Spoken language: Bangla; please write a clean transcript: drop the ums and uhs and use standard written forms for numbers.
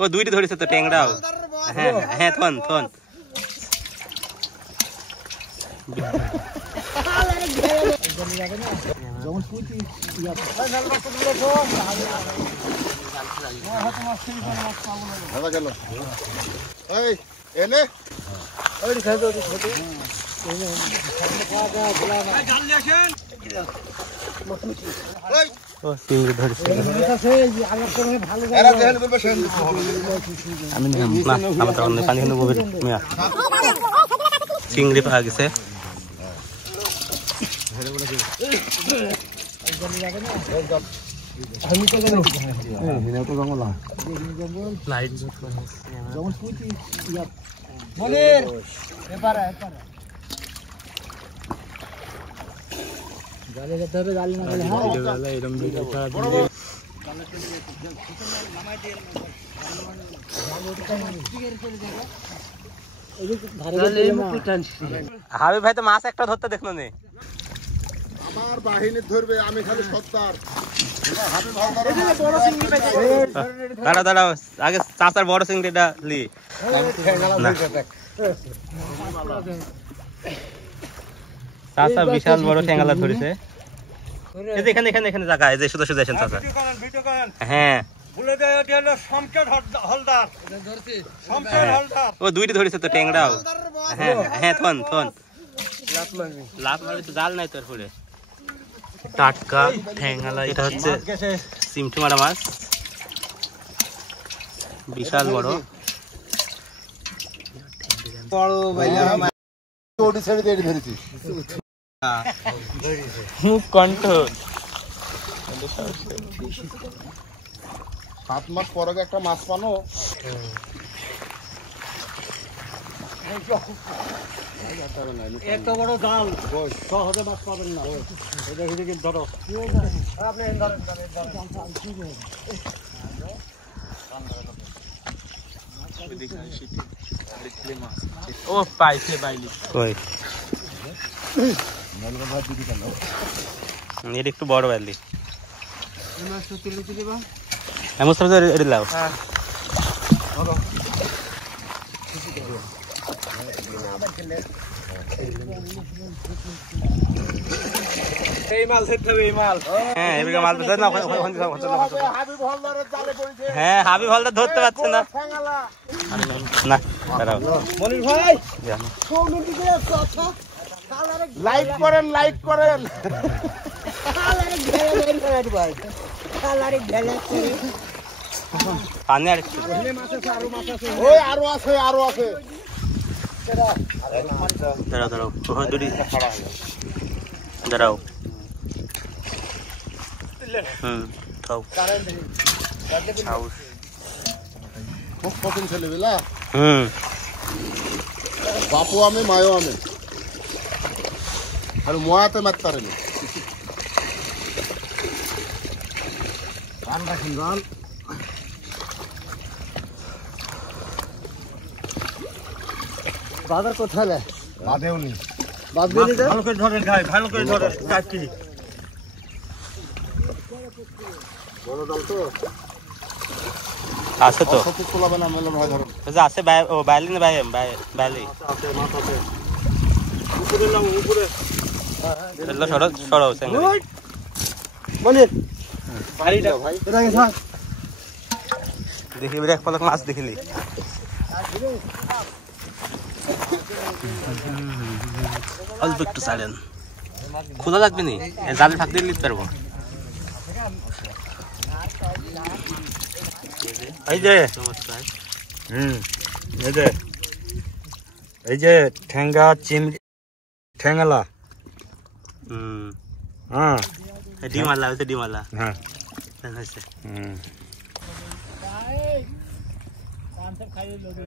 ও দুইটি ধরেছে তো ট্যাংরাও। হ্যাঁ হ্যাঁ থন থন চিংড়ি ধরেছে। চিংড়ি পাওয়া গেছে। জালে যেতে হবে, জালি না গেলে হাবিব ভাই তো মাছ একটা ধরতে দেখলো নে। আমার বাহিনী ধরবে, আমি খালি সত্তার। দাঁড়াও দাঁড়াও, আগে চাচার বড় চিংড়িটা লি। চাচা বিশাল বড় ঠ্যাঙ্গালা ধরেছে। এখানে এখানে এখানে জায়গা, এই যে সোজা সোজা আসেন চাচা। হ্যাঁ ও দুইটি ধরেছে তো ট্যাংরাও। হ্যাঁ হ্যাঁ থন থন লাভ মারবে তো, জাল নাই তোর পরে। টাটকা ঠ্যাঙ্গালা, এটা হচ্ছে চিমটি মারা মাছ, বিশাল বড়। মুখ কণ্ঠ 7 মাস পরে একটা মাছ পানো। এত বড় জাল সহজে মাছ পাবেন না। ধরো ও পাইছে বাইলি কই এটা একটু বড় বাইলি। এমন সব এটা লাও। এই মাল ধরতে হবে, এই মাল। হ্যাঁ এদিকে মাল ধরতে না। হ্যাঁ হাবিব হালদার ধরতে পারছে না। না দাঁড়াও মনির ভাই, লাইক করেন, লাইক করেন। পানি আর একটু। ওই আরো আছে, আরো আছে। দাঁড়াও দাঁড়াও, ওখানে দুটি দাঁড়াও। খাও খুব কঠিন ছেলে বুঝলা। বাপু আমি, মায়ও আমি, আর ময়াতে মারতে পারেনি। গান রাখেন গান। বাজার কোথায় লে? বাদেও নি, ভালো করে ধরেন ভাই, ভালো করে ধরেন। বড় দল তো আছে তো, তোলাবে না মেলে ভাই। ধরো আছে ও বাইলি না ভাই, বাইলি উপরে সরো সরো দেখি এক পলক মাছ দেখিলি। অল্প একটু ছাড়েন, খোলা লাগবে নি, জালে ফাঁক দিয়ে নিতে পারবো। এই যে এই যে ঠ্যাঙ্গা চিমড়ি ঠ্যাঙ্গালা। হ্যাঁ ডিমালা হয়েছে, ডিমালা। হ্যাঁ হয়েছে।